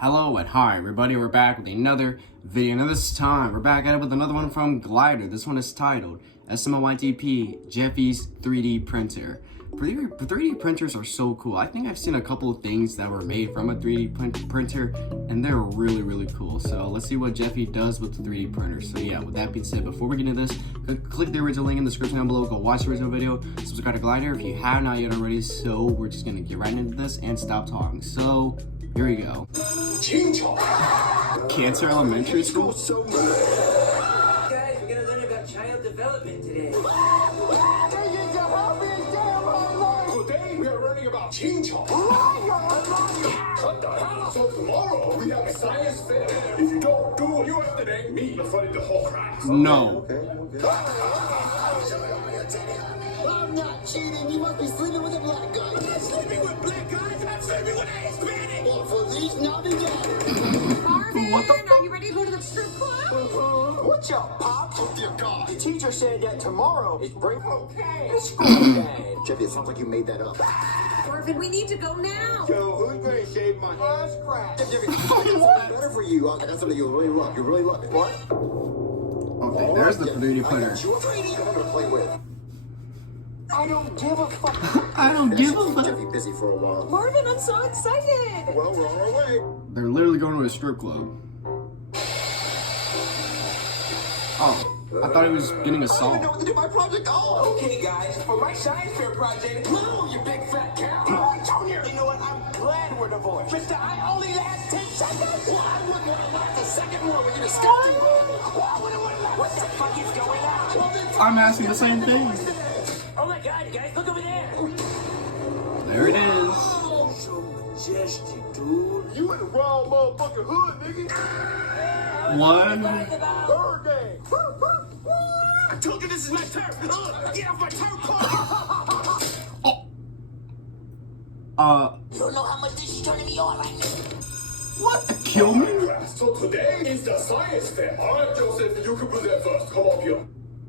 Hello and hi everybody, we're back with another video, and this time we're back at it with another one from Glider. This one is titled SML YTP Jeffy's 3D printer. 3D printers are so cool. I think I've seen a couple of things that were made from a 3D printer and they're really cool. So let's see what Jeffy does with the 3D printer. So yeah, with that being said, before we get into this, click the original link in the description down below, go watch the original video, subscribe to Glider if you have not yet already. So we're just gonna get right into this and stop talking. So here we go. Cancer Elementary School? Guys, we're gonna learn about child development today. Today we are learning about Chinchon. So tomorrow we have a science fair. If you don't do what you have to make me in front of the whole class. No. I'm not cheating. You must be sleeping with a black guy. I'm not sleeping with black guys. I'm sleeping with a Hispanic. Well, for these naughty guys. Marvin, What the are you ready to go to the strip club? What's up, Pops? Oh, dear God. The teacher said that tomorrow is break. Okay. It's school day. Jeffy, it sounds like you made that up. Marvin, we need to go now. Yo, who's gonna shave my ass crack? Jeffy, it's better for you. That's something you really love. You really love it. What? Okay, there's the 3D I printer. got you a 3D printer to play with. I don't give a fuck. I don't give a Keep fuck. Jeffy busy for a while. Marvin, I'm so excited. Well, we're on our way. They're literally going to a strip club. Oh, I thought he was getting I don't assaulted. know what to do my project. Oh, Okay, guys, for my science fair project, move, you big fat cow. Come on, Junior. You know what? I'm glad we're divorced. Mister, I only last 10 seconds. Well, I wouldn't want to last a second more when you're disgusting. What the fuck is going on? I'm asking the same thing. Oh my god, guys, look over there. There it is. Majestic, dude. You in the wrong motherfucking hood, nigga. One. Third game. I told you this is my turf. Get off my turf, you don't know how much this is turning me on like this. What? Kill me? So today is the science fair. All right, Joseph, you can present first. Come up here.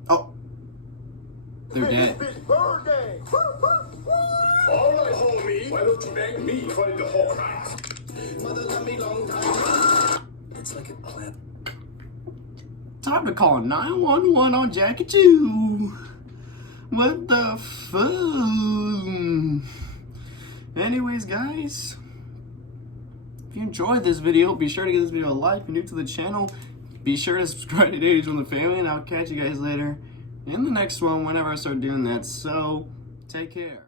Oh. They're dead. Big bird game. All right, homie. Why don't you make me in front of the whole class? Mother love me long time. It's like a clap. Time to call 911 on Jackie 2. What the fuck? Anyways, guys, if you enjoyed this video, be sure to give this video a like. If you're new to the channel, be sure to subscribe to Days from the Family, and I'll catch you guys later in the next one whenever I start doing that. So, take care.